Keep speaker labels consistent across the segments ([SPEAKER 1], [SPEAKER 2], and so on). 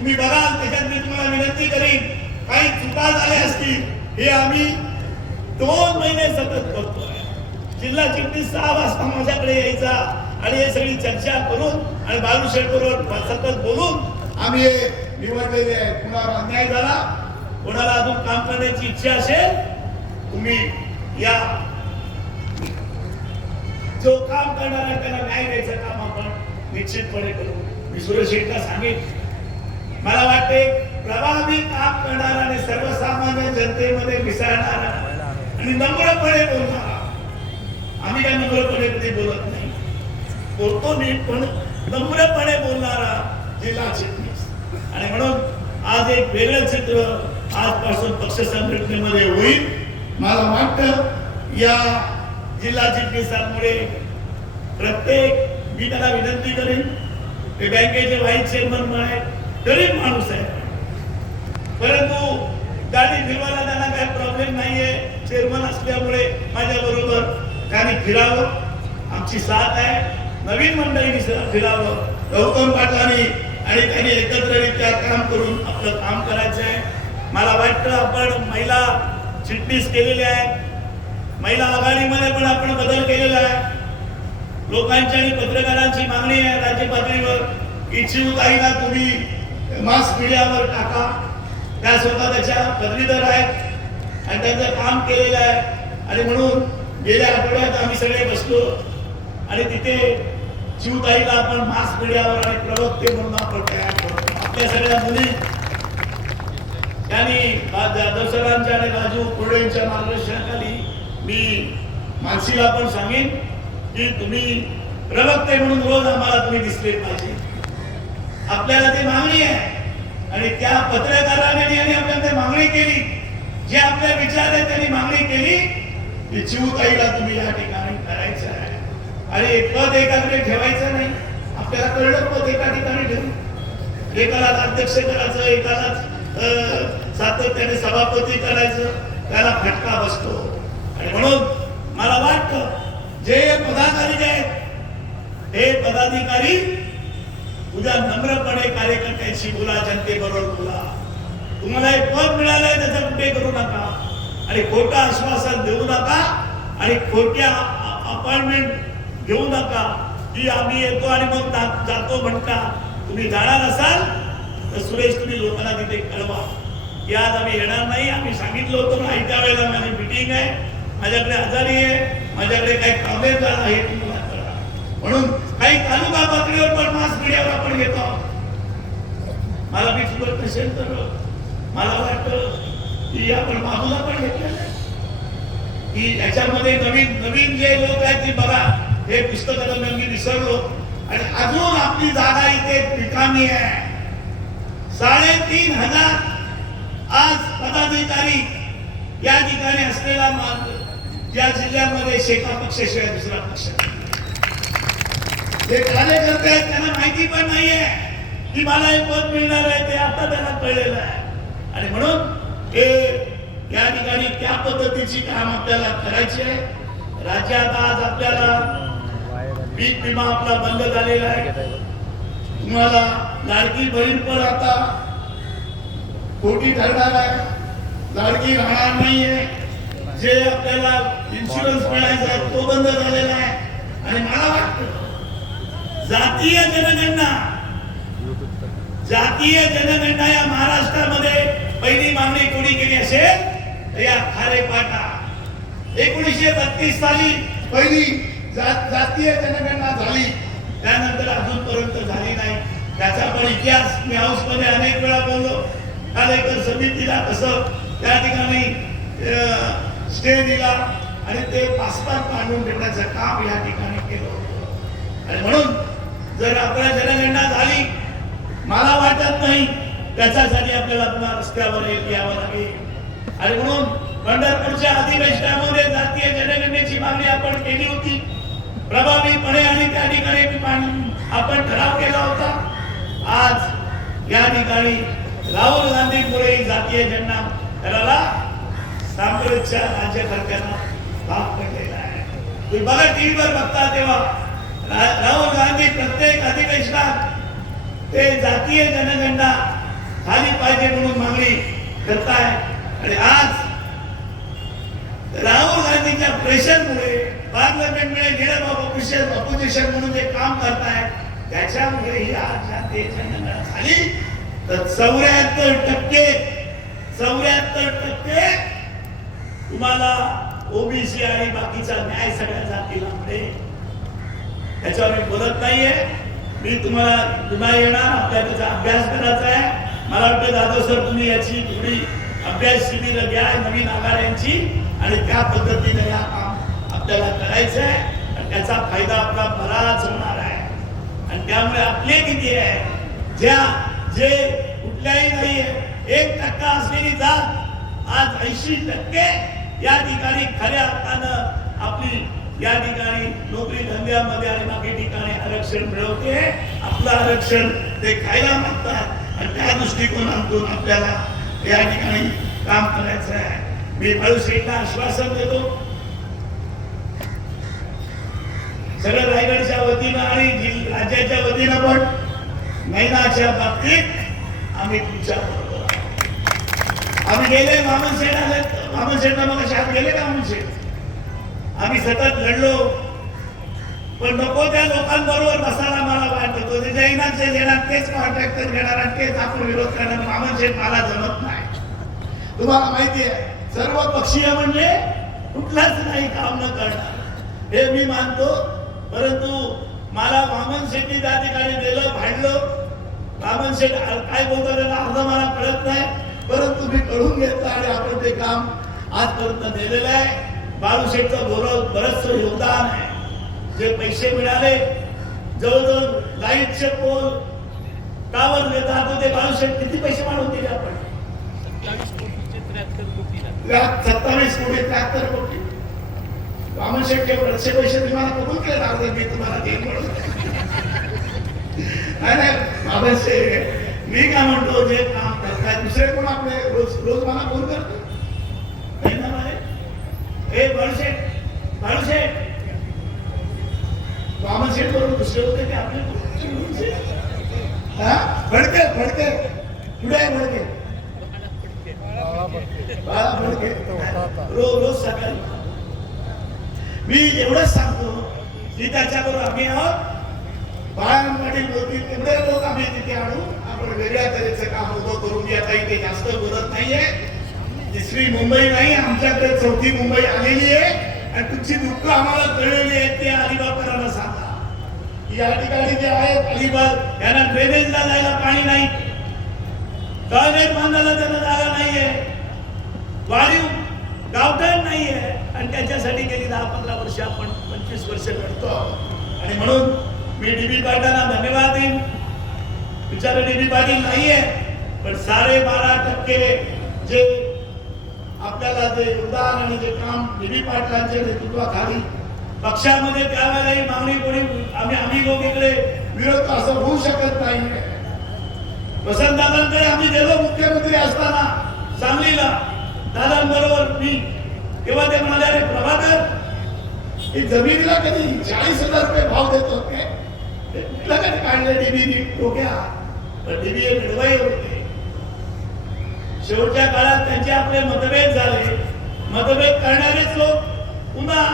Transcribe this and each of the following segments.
[SPEAKER 1] तुम्ही बघाल त्याच्यात मी तुम्हाला विनंती करीन काही चुका झाल्या असतील हे आम्ही दोन महिने सतत करतोय जिल्हा चिटणीस सहा वाजता माझ्याकडे यायचा आणि हे सगळी चर्चा करून आणि बालुशेठ बरोबर सतत बोलून आम्ही हे निवडलेले आहे. कुणावर अन्याय झाला कोणाला अजून काम करण्याची इच्छा असेल तुम्ही या. जो काम करणार आहे त्याला न्याय द्यायचं काम आपण निश्चितपणे करू. मी सुरेश शेठला सांगेन मला वाटते प्रभावी काम करणारा आणि सर्वसामान्य जनतेमध्ये मिसळणारा आणि नम्रपणे बोलणारा आम्ही काय नम्रपणे कधी बोलत नाही. बोलतो मी पण नम्रपणे बोलणारा जिल्हा चिटणीस. आणि म्हणून आज एक वेगळं चित्र आजपासून पक्ष संघटनेमध्ये होईल. मला वाटतं या जिल्हा चिटणीसांमुळे प्रत्येक मी त्याला विनंती करेन ते बँकेचे व्हाईस चेअरमन पण आहेत गरीब माणूस आहे. परंतु गाडी फिरवायला त्यांना काही प्रॉब्लेम नाहीये. चेअरमन असल्यामुळे माझ्या बरोबर त्यांनी फिरावं. आमची साथ आहे. नवीन मंडळीने फिरावं. गौतम पाटलांनी आणि त्यांनी एकत्ररित्या काम करून आपलं काम करायचं आहे. मला वाटतं आपण महिला चिटणीस केलेल्या आहेत महिला आघाडीमध्ये पण आपण बदल केलेला आहे. लोकांची आणि पत्रकारांची मागणी आहे राज्य पातळीवर इच्छित आहे ना तुम्ही? मास मीडियावर टाका. त्या स्वतः त्याच्या पदवीधर आहेत. आणि त्यांचं काम केलेलं आहे. आणि म्हणून गेल्या आठवड्यात आम्ही सगळे बसलो. आणि तिथे चिवताईला आपण मास मीडियावर आणि प्रवक्ते म्हणून आपण तयार करतो. आपल्या सगळ्या मुली. त्यांनी जाधव सरांच्या आणि राजू कुर्डेंच्या मार्गदर्शनाखाली मी मानसीला पण सांगेन की तुम्ही प्रवक्ते म्हणून रोज आम्हाला तुम्ही दिसले पाहिजे. आपल्याला ती मागणी आहे. आणि त्या पत्रकाराने यांनी आपल्याला मागणी केली जे आपल्या विचार आहे त्यांनी मागणी केली की चिवताईला तुम्ही या ठिकाणी करायचं आहे. आणि पद एकाकडे ठेवायचं नाही. आपल्याला कळलं पद एका ठिकाणी ठेवू. एकाला अध्यक्ष करायचं एकाला सातत्याने सभापती करायचं. त्याला फटका बसतो. आणि म्हणून मला वाटतं जे पदाधिकारी आहेत हे पदाधिकारी उद्या नम्रपणे कार्यकर्त्यांशी बोला जनतेबरोबर बोला. तुम्हाला एक पद मिळालंय त्याचा कुठे करू नका. आणि खोटं आश्वासन देऊ नका. आणि खोट्या अपॉइंटमेंट घेऊ नका. की आम्ही येतो आणि मग जातो म्हणता तुम्ही जाणार असाल तर सुरेश तुम्ही लोकांना तिथे कळवा. की आज आम्ही येणार नाही. आम्ही सांगितलं होतं नाही त्यावेळेला माझी मिटिंग आहे. माझ्याकडे आजारी आहे. माझ्याकडे काही कामे आहेत. म्हणून काही तालुका पातळीवर पण मास मीडियावर आपण घेतो आहोत. मला मी चुकत नसेल तर मला वाटतं की आपण बाजूला पण घेतलेलं आहे. की याच्यामध्ये नवीन नवीन जे लोक आहेत ती बघा हे पुस्तकाला मी विसरलो. आणि अजून आपली जागा इथे रिकामी आहे. साडेतीन हजार आज पदाधिकारी या ठिकाणी असलेला मार्ग या जिल्ह्यामध्ये शेका पक्षाशिवाय दुसरा पक्ष जे कार्यकर्ते आहेत त्यांना माहिती पण नाहीये. की मला हे पद मिळणार आहे ते आता त्यांना कळलेलं आहे. आणि म्हणून हे या ठिकाणी त्या पद्धतीची काम आपल्याला करायची आहे. राज्यात आज आपल्याला पीक विमा आपला बंद झालेला आहे. तुम्हाला लाडकी बहीण पण आता खोटी ठरणार आहे. लाडकी राहणार नाहीये. जे आपल्याला इन्शुरन्स मिळायचा आहे तो बंद झालेला आहे. आणि मला वाटतं जातीय जनगणना. जातीय जनगणना या महाराष्ट्रामध्ये पहिली मागणी कोणी केली असेल? तर या खारेपाटा एकोणीसशे बत्तीस साली पहिली जातीय जनगणना झाली. त्यानंतर अजूनपर्यंत झाली नाही. त्याचा पण इतिहास मी हाऊसमध्ये अनेक वेळा बोललो. कालेकर समितीला कसं त्या ठिकाणी स्टे दिला आणि ते पासपास मांडून देण्याचं काम या ठिकाणी केलं होतं. आणि म्हणून जर आपल्या जनगणना झाली मला वाटत नाही त्याच्यासाठी आपल्याला पुन्हा रस्त्यावर ये- यावं लागेल. आणि म्हणून पंढरपूरच्या अधिवेशनामध्ये जातीय जनगणनेची मागणी आपण केली होती. प्रभावीपणे आणि त्या ठिकाणी आपण ठराव केला होता. आज या ठिकाणी राहुल गांधीमुळे पुढे जातीय जनना करायला काँग्रेसच्या राज्यकर्त्यांना भाग पडलेला आहे. तुम्ही बघा टीव्हीवर बघता तेव्हा राहुल गांधी प्रत्येक अधिवेशनात ते जातीय जनगणना झाली पाहिजे म्हणून मागणी करताय. आणि आज राहुल गांधीच्या प्रेशरमुळे पार्लमेंटमुळे लीडर ऑपोजिशन ऑपोजिशन म्हणून जे काम करताय त्याच्यामुळे ही आज जातीय जनगणना झाली. तर चौऱ्याहत्तर टक्के चौऱ्याहत्तर टक्के तुम्हाला ओबीसी आणि बाकीचा न्याय सगळ्या जातीला मिळेल. त्याच्यावर मी बोलत नाहीये. मी तुम्हाला पुन्हा येणार आपल्याला त्याचा अभ्यास करायचा आहे. मला वाटतं जाधव सर तुम्ही याची थोडी अभ्यास शिबिर घ्या नवीन आघाड्यांची आणि त्या पद्धतीने या काम आपल्याला करायचं आहे आणि त्याचा फायदा आपला बराच होणार आहे. आणि त्यामुळे आपले किती आहे? ज्या जे कुठल्याही नाहीये एक टक्का असलेली जात आज ऐंशी टक्के या ठिकाणी खऱ्या अर्थानं आपली या ठिकाणी नोकरी धंद्यामध्ये आणि बाकी ठिकाणी आरक्षण मिळवते. आपलं आरक्षण ते खायला मागतात आणि त्या दृष्टिकोनातून आपल्याला या ठिकाणी काम करायचं आहे. मी बाळू आश्वासन देतो. सगळं रायगडच्या वतीनं आणि राज्याच्या वतीनं पण महिनाच्या बाबतीत आम्ही तुमच्या बरोबर आम्ही गेले मामनशेठ आले मामन मग शाळेत गेले का मामनशेठ आम्ही सतत लढलो. पण नको त्या लोकांबरोबर बसायला मला वाटत. होतं जैनांचे देणार तेच कॉन्ट्रॅक्टर घेणार आणि तेच आपण विरोध करणार. मामन मला जमत नाही. तुम्हाला माहिती आहे सर्व पक्षीय म्हणजे कुठलाच नाही काम न करणार. हे मी मानतो. परंतु मला वामन शेट्टी त्या ठिकाणी दिलं भांडलं. वामन शेठ काय बोलतो त्याला अर्ध मला कळत नाही. परंतु मी कळून घेतलं आणि आपण ते काम आजपर्यंत दिलेलं आहे. बाळू शेठचं बोलत बरंच योगदान आहे जे पैसे मिळाले जवळजवळ लाईटचे पोल टावर देतात ते बाळू शेठ किती पैसे दिले आपण? सत्तावीस कोटी त्र्याहत्तर कोटी. वामन शेट्टी बरेचसे पैसे तुम्हाला कबूल केले अर्ध मी तुम्हाला देईन म्हणून? नाही नाही बाबा शेठ मी काय म्हणतो जे काम करताय दुसरे कोण आपले? रोज रोज मला फोन करतो? हे बाळूशेठ बाळूशेठ वामन शेठ. बरोबर दुसरे होते ते आपले कोण? हा? फडके फडके पुढे आहे फडके बाळा भडके. रोज रोज सकाळी. मी एवढंच सांगतो की त्याच्याबरोबर आम्ही आहोत. बाळांन बोलतील तेवढे लोक आम्ही तिथे आणू. आपण वेगळ्या तऱ्हेचं काम उभं करून घ्या. काही ते जास्त बोलत नाहीये. तिसरी मुंबई नाही आमच्याकडे चौथी मुंबई आलेली आहे. आणि तुमची दुःख आम्हाला कळलेली आहेत ते अलिबागकरांना सांगा. या ठिकाणी जे आहेत अलिबाग यांना ड्रेनेजला जायला पाणी नाही. टॉयलेट बांधायला त्यांना जागा नाहीये. वाढीव गावठाण नाहीये. आणि त्याच्यासाठी गेली दहा पंधरा वर्ष आपण पंचवीस वर्ष घडतो आणि म्हणून मी डीबी पाटलांना धन्यवाद देईन. बिचारे डीबी पाटील नाहीये पण साडे बारा टक्के आपल्याला जे योगदान आणि जे काम डीबी पाटलांच्या नेतृत्वाखाली. पक्षामध्ये त्यावेळेलाही मागणी कोणी आम्ही आम्ही लोक इकडे विरोध असं होऊ शकत नाही. वसंत दादांकडे आम्ही गेलो मुख्यमंत्री असताना सांगलीला. दादांबरोबर मी तेव्हा ते म्हणाले अरे प्रभाकर ही जमिनीला कधी चाळीस हजार रुपये भाव देत होते ते कधी काढले डीबी डोक्या पण डीबी हे मिळवाई होते. शेवटच्या काळात त्यांचे आपले मतभेद झाले. मतभेद करणारेच लोक पुन्हा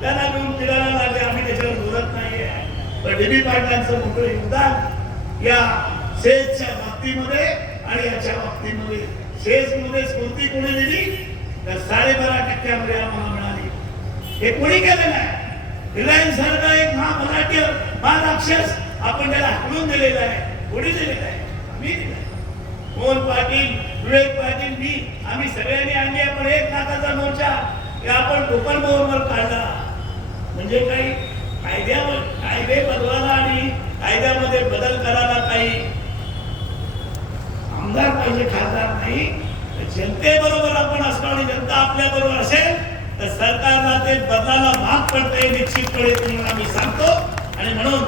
[SPEAKER 1] त्यांना घेऊन फिरायला लागले. आम्ही त्याच्यावर बोलत नाहीये. पण डीबी पाटलांचं मोठं योगदान या सेजच्या बाबतीमध्ये आणि याच्या बाबतीमध्ये. सेजमध्ये स्फूर्ती कोणी दिली तर साडेबारा टक्क्यामध्ये आम्हाला मिळाली. हे कोणी केलं नाही रिलायन्स सारखा एक महामराठी महाराक्षस आपण त्याला हकलून दिलेला आहे. कोणी दिलेला आहे? मी दिलाय मोहन पाटील विवेक पाटील मी आम्ही सगळ्यांनी आणली आपण एक लाखाचा मोर्चा आपण कोकण मोहनवर काढला. म्हणजे काही कायद्यावर कायदे बदलायला आणि कायद्यामध्ये बदल करायला काही आमदार पाहिजे खासदार नाही. जनतेबरोबर आपण असतो आणि जनता आपल्या बरोबर असेल तर सरकारला ते बदलाला भाग पडते निश्चितपणे तुम्हाला मी सांगतो. आणि म्हणून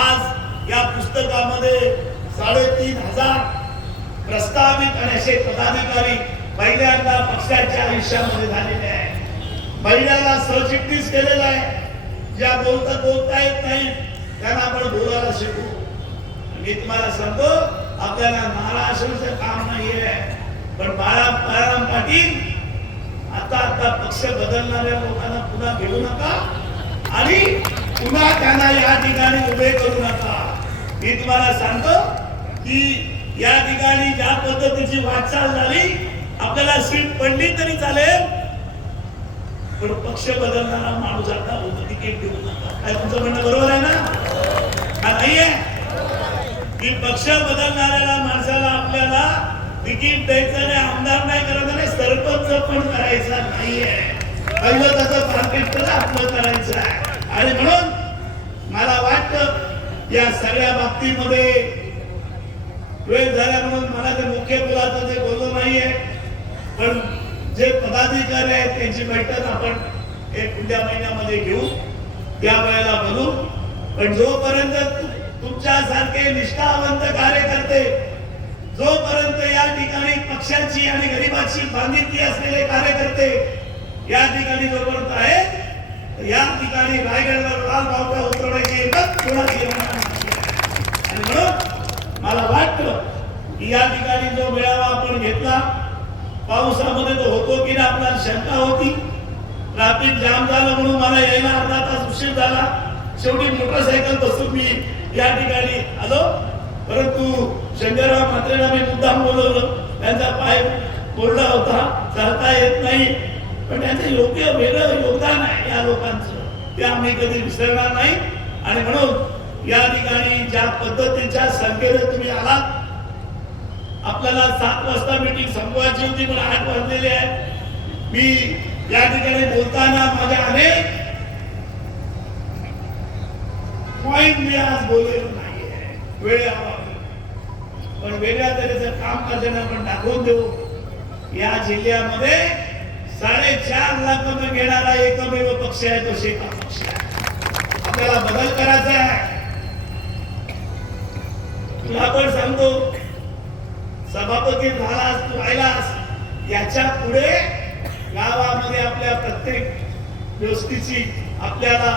[SPEAKER 1] आज या पुस्तकामध्ये साडेतीन हजार प्रस्तावित आणि असे पदाधिकारी पहिल्यांदा पक्षाच्या आयुष्यामध्ये झालेले आहे. महिलाला सरचिटणीस केलेला आहे. ज्या बोलता बोलता येत नाही त्यांना आपण बोलायला शिकू. मी तुम्हाला सांगतो आपल्याला नाराश्रीचं काम नाहीये. पण बाळा बाळाराम पाटील आता आता पक्ष बदलणाऱ्या लोकांना पुन्हा घेऊ नका आणि पुन्हा त्यांना या ठिकाणी उभे करू नका. मी तुम्हाला सांगतो की या ठिकाणी ज्या पद्धतीची वाटचाल झाली आपल्याला सीट पडली तरी चालेल. पण पक्ष बदलणारा माणूस आता तिकीट देऊ नका काय तुमचं म्हणणं बरोबर आहे ना? नाहीये की पक्ष बदलणाऱ्या माणसाला आपल्याला तिकीट द्यायचं नाही आमदार नाही करायचं नाही सरपंच पण करायचा नाहीये पहिलं त्याचं पाकिट तर आपलं करायचं आहे. आणि म्हणून मला वाटतं या सगळ्या बाबतीमध्ये वेळ झाला म्हणून मला ते मुख्य पुलाचं ते बोललो नाहीये. पण जे पदाधिकारी आहेत त्यांची बैठक आपण एक पुढच्या महिन्यामध्ये घेऊ. त्या वेळेला बनू पण जोपर्यंत तु- तुमच्यासारखे निष्ठावंत कार्यकर्ते जोपर्यंत या ठिकाणी पक्षाची आणि गरीबाची बांधिलकी असलेले कार्यकर्ते या ठिकाणी जोपर्यंत आहेत या ठिकाणी रायगडला लाल बावटा उतरवण्याची एकच कोणाची आणि म्हणून मला वाटतं की या ठिकाणी जो मेळावा आपण घेतला पावसामध्ये तो होतो की ना आपल्याला शंका होती. ट्रॅफिक जाम झालं म्हणून मला यायला अर्धा तास उशीर झाला. शेवटी मोटरसायकल बसून मी या ठिकाणी आलो परंतु शंकरराव मात्रेला मी मुद्दाम बोलवलं. त्यांचा पाय कोरडा होता. चालता येत नाही. पण त्यांचं योग्य वेगळं योगदान आहे या लोकांचं. ते आम्ही कधी विसरणार नाही. आणि म्हणून या ठिकाणी ज्या पद्धतीच्या संख्येने तुम्ही आलात आपल्याला सात वाजता मीटिंग संपवायची होती पण आठ वाजलेली आहे. मी या ठिकाणी बोलताना माझ्या अनेक पॉइंट मी आज बोललेलो नाही वेळ पण वेगळ्या तऱ्हेचं काम करताना आपण दाखवून देऊ. या जिल्ह्यामध्ये साडेचार लाख घेणारा एकमेव पक्ष आहे तो शेका पक्ष आहे. आपल्याला बदल करायचा आहे. तुला पण सांगतो सभापती झालास तू राहिलास याच्यापुढे गावामध्ये आपल्या प्रत्येक व्यवस्थेची आपल्याला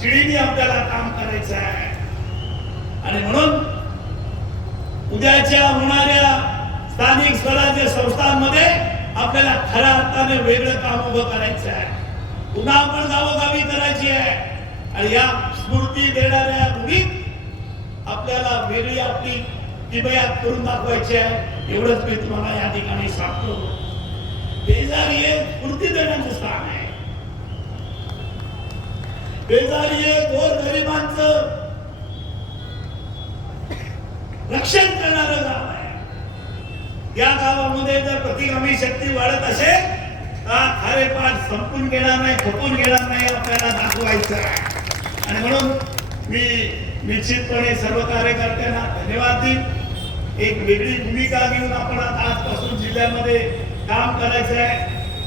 [SPEAKER 1] चिडीने आपल्याला काम करायचं आहे. आणि म्हणून उद्याच्या होणाऱ्या स्थानिक स्वराज्य संस्थांमध्ये आपल्याला खऱ्या अर्थाने वेगळं काम उभं करायचं आहे. पुन्हा आपण गावोगावी करायची आहे. आणि या स्फूर्ती देणाऱ्या भूमीत आपल्याला वेगळी आपली किमयात करून दाखवायची आहे एवढंच मी तुम्हाला या ठिकाणी सांगतो. बेजारी हे स्फूर्ती देण्याचं स्थान आहे. बेजारी हे गोर गरिबांच रक्षण करणारं गाव आहे. या गावामध्ये जर प्रतिगामी शक्ती वाढत असेल तर खारे पाठ संपून गेला नाही खपून गेला नाही आपल्याला दाखवायचं आहे. आणि म्हणून मी निश्चितपणे सर्व कार्यकर्त्यांना धन्यवाद देईन. एक वेगळी भूमिका घेऊन आपण आता आजपासून जिल्ह्यामध्ये काम करायचं आहे.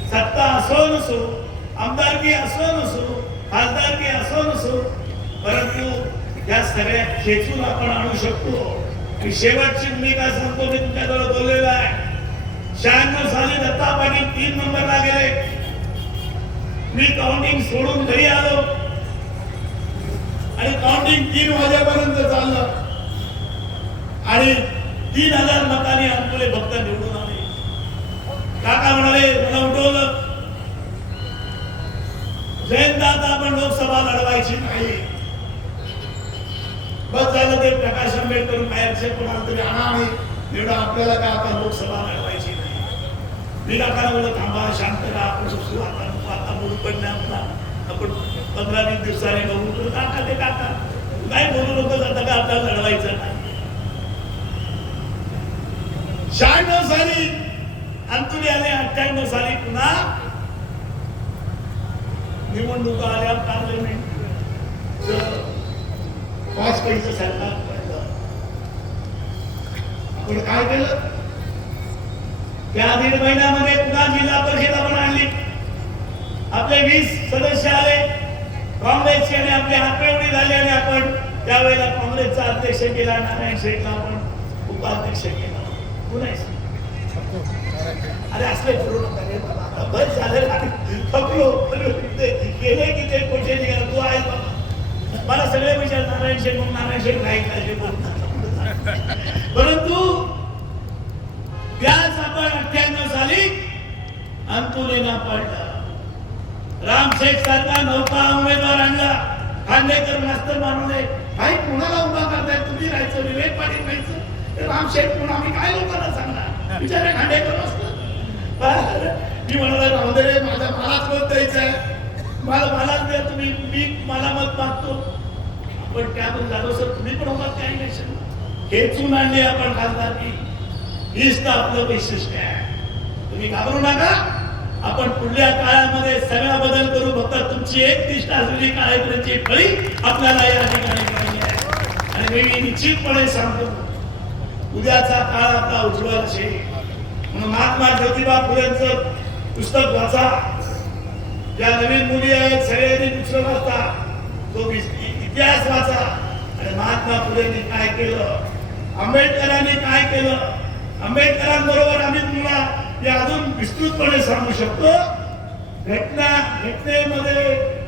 [SPEAKER 1] सत्ता असो नसो आमदारकी असो नसो खासदारकी असो नसो परंतु या सगळ्या खेचून आपण आणू शकतो. आणि शेवटची भूमिका सांगतो मी तुमच्याजवळ बोललेला आहे. शहाण्णव साली दत्ता पाटील तीन नंबरला गेले मी काउंटिंग सोडून घरी आलो. आणि काउंटिंग तीन वाजेपर्यंत चाललं. आणि तीन हजार मतांनी अंकुले भक्त निवडून आले. काका म्हणाले मला उठवलं. जयंतात आपण लोकसभा लढवायची नाही. बस झालं ते प्रकाश आंबेडकर बाहेरचे कोणाला तरी आणा आणि निवडा. आपल्याला काय आता लोकसभा लढवायची नाही. मी काकाला बोलत थांबा शांत राहा. आपण सुरू आता आता बोलू पण नाही आपला. पंधरा वीस दिवसाने बघून तर काका ते काका काय बोलू नको आता का आपल्याला लढवायचं नाही शहाण्णव साली अंतुली आले अठ्ठ्याण्णव साली पुन्हा निवडणुका आल्या पार्लमेंट वाजपेयीचं सरकार आपण काय केलं? त्या दीड महिन्यामध्ये पुन्हा जिल्हा परिषद आपण आणली. आपले वीस सदस्य आले. पक्षाने आणि आपले हातमिळवणी झाली आणि आपण त्यावेळेला काँग्रेसचा अध्यक्ष केला नारायण शेठला आपण उपाध्यक्ष केला. पुन्हा अरे असले करू नका रे बाबा. बस झालं थकलो गेले की ते कुठे निघाला. तू आहे बाबा. मला सगळे विचार नारायण शेठ मग नारायण शेठ नाही काय परंतु त्याच आपण अठ्ठ्याण्णव साली अंतुलेला पडला. राम रामशेख सारखा नव्हता उमेदवार खांडेकर मास्तर मानवले भाई कुणाला उभा करताय? तुम्ही राहायचं विवेक पाटील राहायचं. राम शेठ म्हणून आम्ही काय लोकांना सांगणार? बिचारे खांडेकर मास्तर मी म्हणाला रामदेव माझा मलाच मत द्यायचं आहे. मला मलाच द्या तुम्ही. मी मला मत मागतो. पण त्यातून जाधव सर तुम्ही पण होतात त्या इलेक्शन खेचून आणले आपण खासदार की हीच तर आपलं वैशिष्ट्य आहे. तुम्ही घाबरू नका. आपण पुढल्या काळामध्ये सगळा बदल करू. फक्त तुमची एक निष्ठा असलेली काळेकरांची फळी आपल्याला या ठिकाणी करायची आहे. आणि मी निश्चितपणे सांगतो उद्याचा काळ आपला उज्ज्वल असेल. म्हणून महात्मा ज्योतिबा फुलेंचं पुस्तक वाचा. ज्या नवीन मुली आहेत सगळ्यांनी पुस्तक वाचता. तो इतिहास वाचा. आणि महात्मा फुलेंनी काय केलं? आंबेडकरांनी काय केलं? आंबेडकरांबरोबर आम्ही तुम्हाला हे अजून विस्तृतपणे सांगू शकतो. घटना घटनेमध्ये